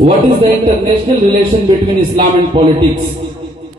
What is the international relation between Islam and politics?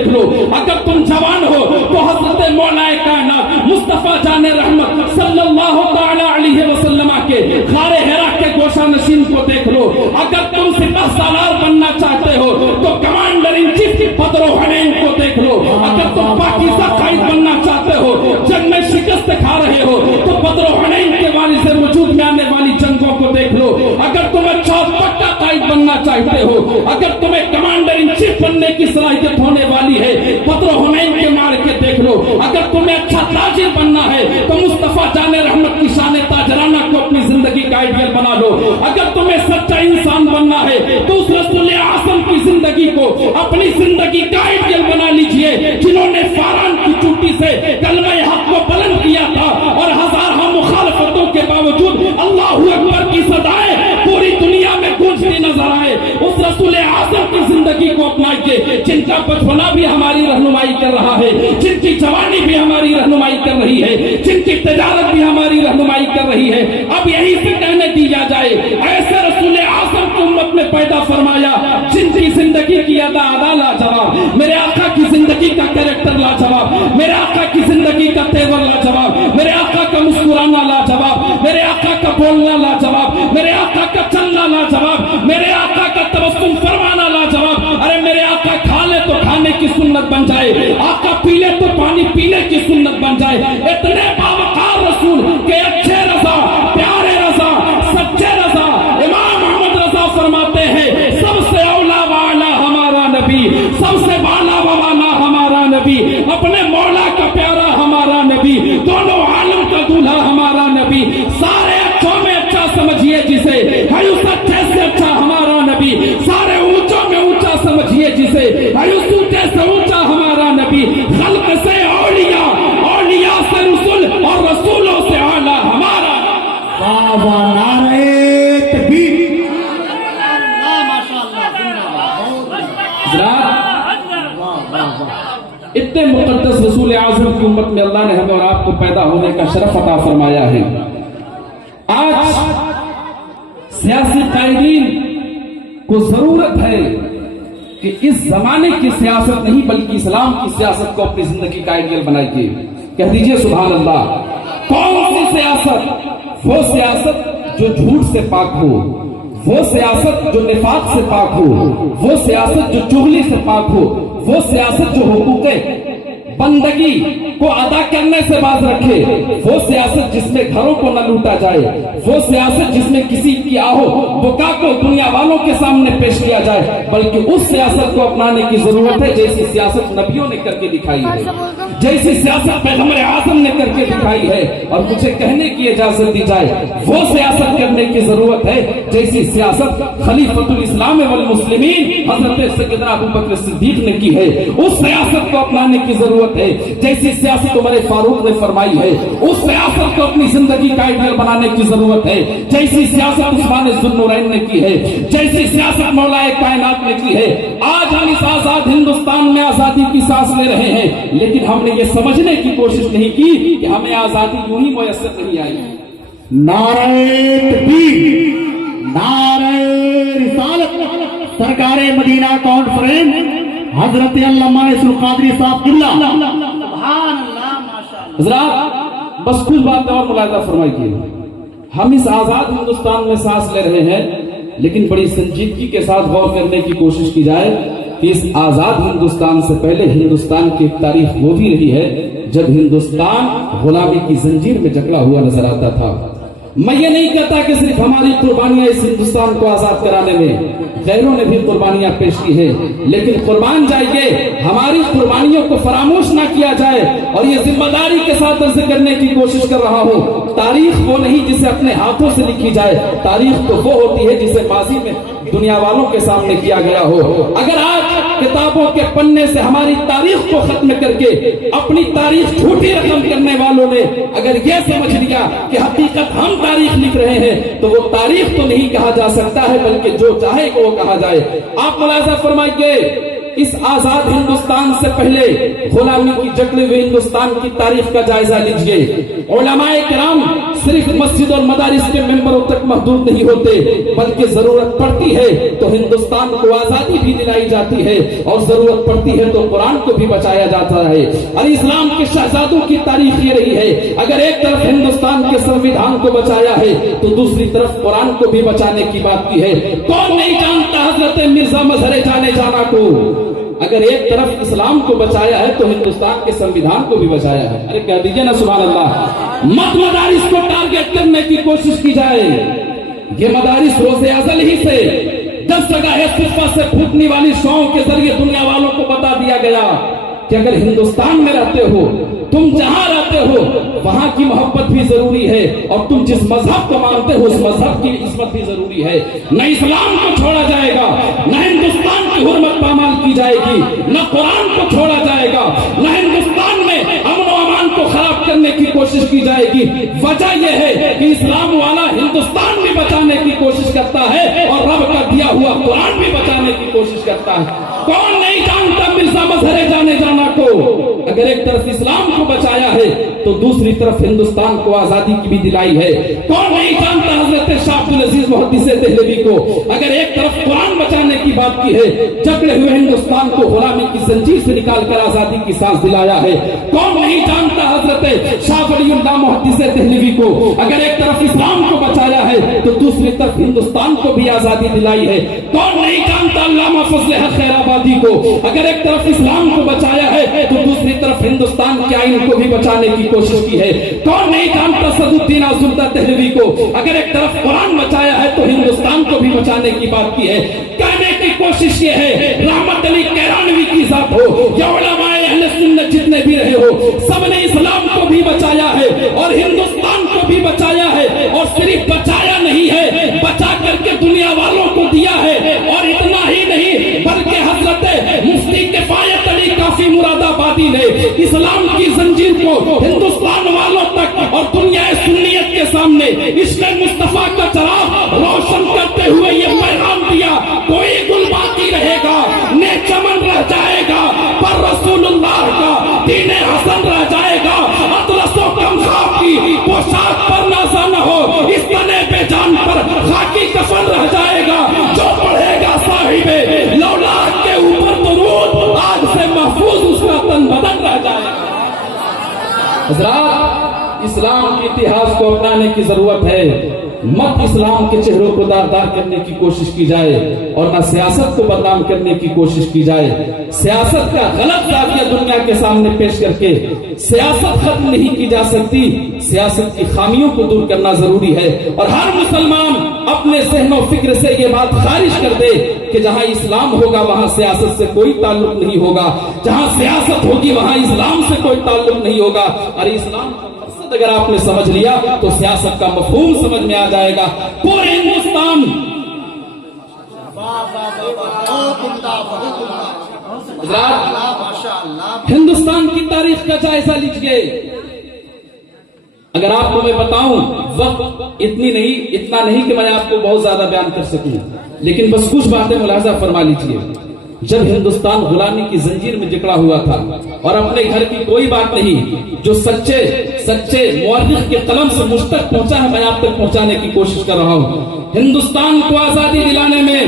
دیکھ لو. اگر تم جوان ہو تو حضرت مولا کائنات مصطفیٰ جان رحمت صلی اللہ تعالی علیہ وسلم کے غار حرا کے گوشہ نشین کو دیکھ لو. اگر تم سپہ سالار بننا چاہتے ہو تو کمانڈر ان چیف بدر و حنین کو دیکھ لو. اگر تم پاکیزہ قائد بننا چاہتے ہو, جنگ میں شکست کھا رہے ہو, تو بدر و حنین کے والد سے وجود میں آنے والی جنگوں کو دیکھ لو. اگر تم اچھا پکا قائد بننا چاہتے ہو, اگر تمہیں کمانڈر ان چیف بننے کی صلاحیت ہونے والی ہے, بدر و حنین کے مار کے دیکھ لو. اگر تمہیں اچھا تاجر بننا ہے تو مصطفیٰ جان رحمت کی شان تاجرانہ کو اپنی زندگی کا آئیڈیل بنا لو. اگر تمہیں سچا انسان بننا ہے تو اس رسول اعظم کی زندگی کو اپنی زندگی کا آئیڈیل بنا لیجئے, جنہوں نے فاران کی چوٹی سے کلمہ حق کو بلند کیا تھا اور ہزاروں مخالفتوں کے باوجود اللہ اکبر کی صدائیں پوری دنیا میں گونجتی نظر آئے. اس رسول اعظم کی زندگی کو اپنائیے, جن کا بچپنا بھی ہماری رہنمائی کر رہا ہے, جن کی جوانی بھی ہماری رہنمائی کر رہی ہے, جن کی تجارت بھی ہماری رہنمائی کر رہی ہے. اب یہی سے کہنے دیا جائے, ایسے رسول اعظم کی امت میں پیدا فرمایا جن کی زندگی کی ادا لاجواب, میرے آقا کی زندگی کا کریکٹر لاجواب, میرے آقا کی زندگی کا تیور لاجواب, میرے آقا کا مسکرانا لاجواب, میرے آقا کا بولنا لاجواب, میرے آقا کا چلنا لاجواب, میرے آقا کا تبسم فرمانا لاجواب. ارے میرے آقا کھا لے تو کھانے کی سنت بن جائے, آقا پی لے تو پانی پینے کی سنت بن جائے. اتنے باوقار رسول کہ اچھے رضا, پیارے رضا, سچے رضا. امام احمد رضا فرماتے ہیں سب سے اولا والا ہمارا نبی, سب سے بالا والا ہمارا نبی, اپنے مولا کا پیارا ہمارا نبی, دونوں عالم کا دولہا ہمارا نبی. سارے اچھوں میں اچھا سمجھیے جسے, حیوس اچھے سے اچھا ہمارا نبی. سارے اونچوں میں اونچا سمجھیے جسے, حیوس اونچے سے اونچا ہمارا نبی. خلق سے اولیاء, اولیاء سے رسول اور رسولوں سے اعلیٰ ہمارا. نعرہ تکبیر. اتنے مقدس رسول اعظم کی امت میں اللہ نے ہمیں اور آپ کو پیدا ہونے کا شرف عطا فرمایا ہے. آج سیاسی قائدین کو ضرورت ہے کہ اس زمانے کی سیاست نہیں بلکہ اسلام کی سیاست کو اپنی زندگی کا آئیڈیل بنائیے. کہہ دیجئے سبحان اللہ. کون سی سیاست؟ وہ سیاست جو جھوٹ سے پاک ہو, وہ سیاست جو نفاق سے پاک ہو, وہ سیاست جو چغلی سے پاک ہو, وہ سیاست جو حقوق بندگی کو ادا کرنے سے باز رکھے, وہ سیاست جس میں گھروں کو نہ لوٹا جائے, وہ سیاست جس میں کسی کی آہو بکا کو دنیا والوں کے سامنے پیش کیا جائے, بلکہ اس سیاست کو اپنانے کی ضرورت ہے جیسی سیاست نبیوں نے کر کے دکھائی ہے, جیسی سیاست پیغمبر اعظم نے کر کے دکھائی ہے. اور مجھے کہنے کی اجازت دی جائے, وہ سیاست کرنے کی ضرورت ہے جیسی سیاست خلیفۃ الاسلام والمسلمین حضرت سیدنا ابوبکر صدیق نے کی ہے. اس سیاست کو اپنانے کی ضرورت ہے جیسی سیاست عمر فاروق نے فرمائی ہے. اس سیاست کو اپنی زندگی کا آئیڈیل بنانے کی ضرورت ہے جیسی سیاست عثمان ذوالنورین نے کی ہے, جیسی سیاست مولا کائنات نے کی ہے. آج ہم اس آزاد ہندوستان میں آزادی کی سانس لے رہے ہیں, لیکن ہم نے یہ سمجھنے کی کوشش نہیں کی کہ ہمیں آزادی یوں ہی میسر نہیں آئی. نعرہ تکبیر, نعرہ رسالت. سرکار مدینہ کانفرنس حضرت علامہ یاسر قادری صاحب قبلہ. سبحان اللہ, ماشاءاللہ. حضرات بس کچھ باتیں اور ملاحظہ فرمائیے. ہم اس آزاد ہندوستان میں سانس لے رہے ہیں, لیکن بڑی سنجیدگی کے ساتھ غور کرنے کی کوشش کی جائے کہ اس آزاد ہندوستان سے پہلے ہندوستان کی تاریخ وہ بھی رہی ہے جب ہندوستان غلامی کی زنجیر میں جکڑا ہوا نظر آتا تھا. میں یہ نہیں کہتا کہ صرف ہماری قربانیاں اس ہندوستان کو آزاد کرانے میں, غیروں نے بھی قربانیاں پیش کی ہیں, لیکن قربان جائیے ہماری قربانیوں کو فراموش نہ کیا جائے. اور یہ ذمہ داری کے ساتھ عرض کرنے کی کوشش کر رہا ہوں, تاریخ وہ نہیں جسے اپنے ہاتھوں سے لکھی جائے, تاریخ تو وہ ہوتی ہے جسے ماضی میں دنیا والوں کے سامنے کیا گیا ہو. اگر آج کتابوں کے پنے سے ہماری تاریخ کو ختم کر کے اپنی تاریخ جھوٹی رقم کرنے والوں نے اگر یہ سمجھ لیا کہ حقیقت ہم تاریخ لکھ رہے ہیں, تو وہ تاریخ تو نہیں کہا جا سکتا ہے بلکہ جو چاہے وہ کہا جائے. آپ ملاحظہ فرمائیے اس آزاد ہندوستان سے پہلے غلامی کی جکڑے ہوئے ہندوستان کی تاریخ کا جائزہ لیجئے. علماء کرام صرف مسجد اور مدارس کے ممبروں تک محدود نہیں ہوتے، بلکہ ضرورت پڑتی ہے تو ہندوستان کو آزادی بھی دلائی جاتی ہے، اور ضرورت پڑتی ہے تو قرآن کو بھی بچایا جاتا ہے. اور اسلام کے شہزادوں کی تاریخ یہ رہی ہے، اگر ایک طرف ہندوستان کے سنویدھان کو بچایا ہے تو دوسری طرف قرآن کو بھی بچانے کی بات کی ہے. کون نہیں جانتا حضرت مرزا مظہر جانے جانا کو؟ اگر ایک طرف اسلام کو بچایا ہے تو ہندوستان کے سنویدھان کو بھی بچایا ہے. ارے کہہ دیجئے نا سبحان اللہ. مت مدارس کو ٹارگٹ کرنے کی کوشش کی جائے. یہ مدارس روز ازل ہی سے 10 جگہ صفہ سے پھوٹنے والی شعاؤں کے ذریعے دنیا والوں کو بتا دیا گیا کہ اگر ہندوستان میں رہتے ہو، تم جہاں رہتے ہو وہاں کی محبت بھی ضروری ہے، اور تم جس مذہب کو مانتے ہو اس مذہب کی عصمت بھی ضروری ہے. نہ اسلام کو چھوڑا جائے گا، نہ ہندوستان کی حرمت پامال کی جائے گی، نہ قرآن کو چھوڑا جائے گا، نہ ہندوستان میں امن و امان کو خراب کرنے کی کوشش کی جائے گی. وجہ یہ ہے کہ اسلام والا ہندوستان بھی بچانے کی کوشش کرتا ہے اور رب کا دیا ہوا قرآن بھی بچانے کی کوشش کرتا ہے. کون نہیں جانتا مرزا مظہر جانے جانا کو؟ اگر ایک طرف اسلام کو بچایا ہے تو دوسری طرف ہندوستان کو آزادی کی بھی دلائی ہے. کون نہیں جانتا حضرت شاہ عبدالعزیز محدث دہلوی کو؟ اگر ایک طرف قرآن بچانے کی بات کی ہے، جکڑے ہوئے ہندوستان کو غلامی کی زنجیر سے نکال کر آزادی کی سانس دلایا ہے. کون نہیں جانتا حضرت شاہ ولی اللہ محدث دہلوی کو؟ اگر ایک طرف اسلام کو بچایا ہے تو دوسری طرف ہندوستان کو بھی آزادی دلائی ہے. کون نہیں جانتا علامہ فضل حق خیر آبادی کو؟ اگر ایک طرف اسلام کو بچایا ہے تو دوسری طرف ہندوستان کے آئین کو بھی بچانے کی کوشش کی ہے. کون نہیں جانتا صد الدین آزردہ دہلوی کو؟ اگر ایک طرف قرآن بچایا ہے تو ہندوستان کو بھی بچانے کی بات کی ہے. کہنے کی کوشش یہ ہے رحمت علی کیرانوی کی ذات ہو یا علماء اہل سنت جتنے بھی رہے ہو، سب نے اسلام کو بھی بچایا ہے اور ہندوستان کو بھی بچایا ہے، اور صرف بچایا نہیں ہے، بچا کر کے دنیا والوں کو دیا ہے. اور اتنا ہی نہیں بلکہ حضرت مفتی کفایت علی کافی مراد آبادی نے اسلام کی زنجیر کو ہندوستان والوں تک اور دنیا سنیت کے سامنے عشق مصطفیٰ کا چراغ روشن کرتے ہوئے یہ پیغام دیا، کوئی گل باقی رہے گا، نے چمن رہ جائے گا، پر رسول اللہ کا دین حسن رہ جائے گا. اطلس و کمخاب کی پوشاک پر نازا نہ ہو، اس تنے پہ جان پر خاکی کفن رہ جائے گا. جو پڑھے گا صاحب لولاک کے اوپر درود، آگ سے محفوظ اس کا تن بدن رہ جائے گا. حضرات، اسلام کے اتہاس کو اپنانے کی ضرورت ہے. مت اسلام کے چہروں کو داغدار کرنے کی کوشش کی جائے اور نہ سیاست کو بدنام کرنے کی کوشش کی جائے. سیاست کا غلط زاویہ دنیا کے سامنے پیش کر کے سیاست ختم نہیں کی جا سکتی. سیاست کی خامیوں کو دور کرنا ضروری ہے، اور ہر مسلمان اپنے ذہن و فکر سے یہ بات خارج کر دے کہ جہاں اسلام ہوگا وہاں سیاست سے کوئی تعلق نہیں ہوگا، جہاں سیاست ہوگی وہاں اسلام سے کوئی تعلق نہیں ہوگا. اور اسلام اگر آپ نے سمجھ لیا تو سیاست کا مفہوم سمجھ میں آ جائے گا. پورے ہندوستان ہندوستان کی تاریخ کا جائزہ لیجئے. اگر آپ کو میں بتاؤں، وقت اتنا نہیں کہ میں آپ کو بہت زیادہ بیان کر سکوں، لیکن بس کچھ باتیں ملاحظہ فرما لیجئے. جب ہندوستان غلامی کی زنجیر میں جکڑا ہوا تھا اور اپنے گھر کی کوئی بات نہیں جو سچے مورخ کے قلم سے مجھ تک پہنچا ہے میں آپ تک پہنچانے کی کوشش کر رہا ہوں. ہندوستان کو آزادی دلانے میں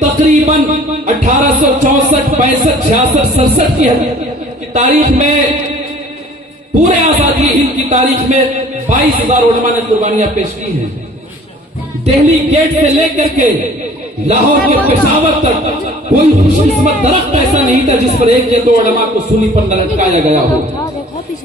تقریباً 1864 65 66 67 کی تاریخ میں، پورے آزادی ہند کی تاریخ میں 22,000 علماء نے قربانیاں پیش کی ہیں. دہلی گیٹ سے لے کر کے لاہور کے پشاور تک کوئی خوش قسمت درخت ایسا نہیں تھا جس پر ایک یا دو علماء کو سولی پر نہ لٹکایا گیا ہو.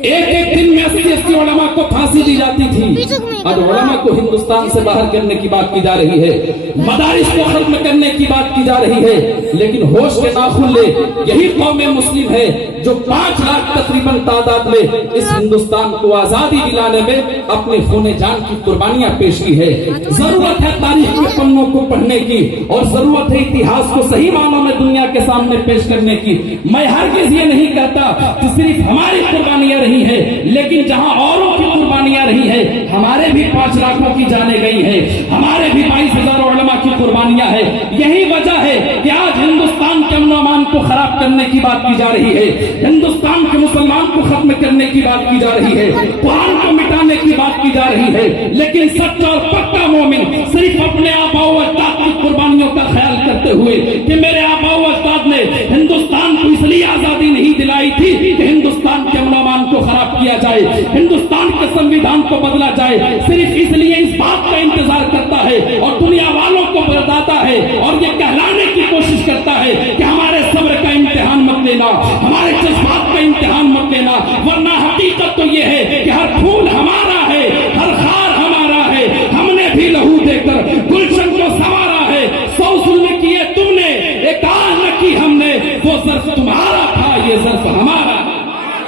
ایک دن میں 80 علماء کو پھانسی دی جاتی تھی. اب علماء کو ہندوستان سے باہر کرنے کی بات کی جا رہی ہے، مدارس کو ختم کرنے کی بات کی جا رہی ہے. لیکن ہوش کے ناخن لے، یہی قوم مسلم ہے جو 5 لاکھ تقریباً تعداد میں اس ہندوستان کو آزادی دلانے میں اپنے خون جان کی قربانیاں پیش کی ہے. ضرورت ہے تاریخ کے پنوں کو پڑھنے کی، اور ضرورت ہے اتہاس کو صحیح معنوں میں دنیا کے سامنے پیش کرنے کی. میں ہرگز یہ نہیں کہتا کہ صرف ہماری قربانیاں رہی ہیں، لیکن جہاں اوروں کی قربانیاں رہی ہیں، ہمارے بھی 5 لاکھوں کی جانیں گئی ہیں، ہمارے بھی 22,000 علماء کی قربانیاں ہیں. یہی وجہ ہے کہ آج ہندوستان کے امن و امان کو خراب کرنے کی بات کی جا رہی ہے، ہندوستان کے مسلمان کو ختم کرنے کی بات کی جا رہی ہے، قرآن کو مٹانے کی بات کی جا رہی ہے، لیکن سچا اور پکا مومن صرف اپنے آباء و اجداد کی قربانیوں کا خیال کرتے ہوئے کہ میرے آباء و اجداد نے ہندوستان کو اس لیے آزادی نہیں دلائی تھی کہ ہندوستان کے امن و امان کو خراب کیا جائے، ہندوستان کے سنویدھان کو بدلا جائے، صرف اس لیے اس بات کا انتظار کرتا ہے اور دنیا والوں کو بتاتا ہے اور یہ کہلانے کی کوشش کرتا ہے کہ ہمارے صبر کا امتحان مت لینا، ہمارے جذبات کا امتحان مت لینا، ورنہ حقیقت تو یہ ہے کہ ہر پھول ہمارا ہے، ہر خار ہمارا ہے، ہم نے بھی لہو دے کر گلشن کو سنوارا ہے، 100 ظلم کیے تم نے، ایک آہ نہ کی ہم نے، وہ ظرف تمہارا تھا یہ ظرف ہمارا۔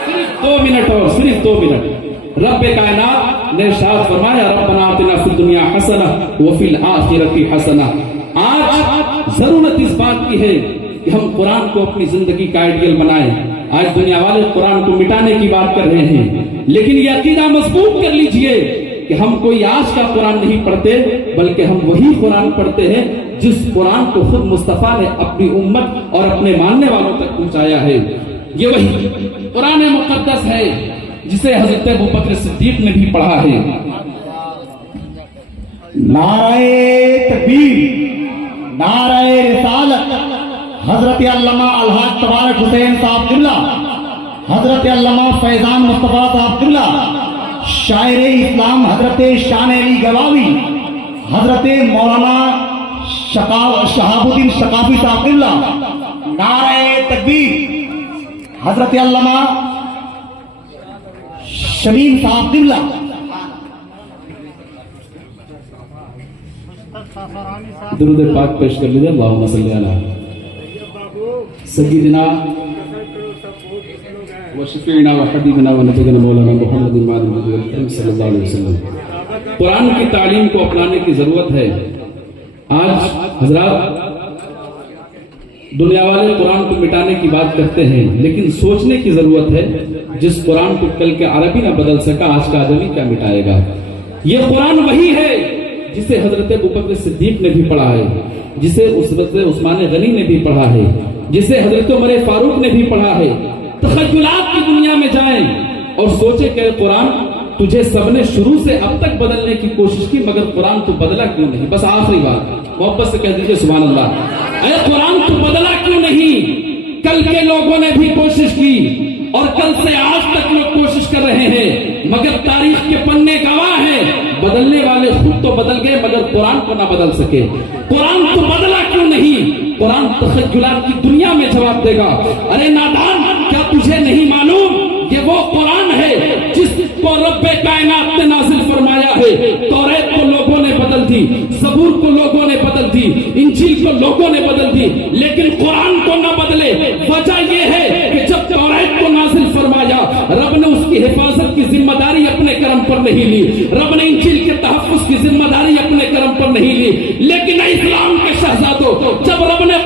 صرف 2 منٹ اور صرف 2 منٹ۔ رب کائنات نے ارشاد فرمایا ربنا آتنا فی الدنیا حسنہ وفی الآخرۃ حسنہ۔ آج ضرورت اس بات کی ہے کہ ہم قرآن کو اپنی زندگی کا آئیڈیل بنائیں۔ آج دنیا والے قرآن کو مٹانے کی بات کر رہے ہیں، لیکن یہ عقیدہ مضبوط کر لیجئے کہ ہم کوئی آج کا قرآن نہیں پڑھتے، بلکہ ہم وہی قرآن پڑھتے ہیں جس قرآن کو خود مصطفیٰ نے اپنی امت اور اپنے ماننے والوں تک پہنچایا ہے۔ یہ وہی قرآن مقدس ہے جسے حضرت ابوبکر صدیق نے بھی پڑھا ہے۔ نعرہ تکبیر، نعرہ رسالت، حضرت علامہ الحاج تبارک حسین صاحب قبلہ، حضرت علامہ فیضان مصطفیٰ صاحب قبلہ، شاعر اسلام حضرت شان علی گواوی، حضرت مولانا شہاب الدین ثقافی صاحب قبلہ، نعرہ تکبیر، حضرت علامہ شمیم صاحب قبلہ۔ درود پاک پیش کر لیجیے، اللہم صلی علی سیدنا و شفیعنا و حبیبنا و نبینا مولانا محمد صلی اللہ علیہ وسلم۔ قرآن کی تعلیم کو اپنانے کی ضرورت ہے۔ آج حضرات دنیا والے قرآن کو مٹانے کی بات کرتے ہیں، لیکن سوچنے کی ضرورت ہے جس قرآن کو کل کے عربی نہ بدل سکا آج کا عجمی کیا مٹائے گا۔ یہ قرآن وہی ہے جسے حضرت ابوبکر صدیق نے بھی پڑھا ہے، جسے حضرت عثمان غنی نے بھی پڑھا ہے، جسے حضرت عمر فاروق نے بھی پڑھا ہے۔ تخیلات کی دنیا میں جائیں اور سوچے کہ قرآن تجھے سب نے شروع سے اب تک بدلنے کی کوشش کی، مگر قرآن تو بدلا کیوں نہیں؟ بس آخری بات محبت سے کہہ دیجئے سبحان اللہ۔ اے قرآن تو بدلا کیوں نہیں؟ کل کے لوگوں نے بھی کوشش کی اور کل سے آج تک لوگ کوشش کر رہے ہیں، مگر تاریخ کے پنے گواہ ہیں بدلنے والے خود تو بدل گئے مگر قرآن کو نہ بدل سکے۔ قرآن تو بدلا کیوں نہیں؟ قرآن تخیلات کی دنیا میں جواب دے گا۔ ارے نادان، کیا تجھے نہیں معلوم یہ وہ قرآن ہے جس کو رب کائنات نے نازل فرمایا ہے؟ توریت کو لوگوں نے بدل دی، زبور کو لوگوں نے بدل دی، انجیل کو لوگوں نے بدل دی، لیکن قرآن کو نہ بدلے۔ وجہ یہ ہے کہ جب توریت کو نازل فرمایا رب نے اس کی حفاظت کی ذمہ داری اپنے کرم پر نہیں لی، رب نے انجیل کے تحفظ کی ذمہ داری اپنے کرم پر نہیں لی، لیکن اسلام کے شہزادوں جب رب نے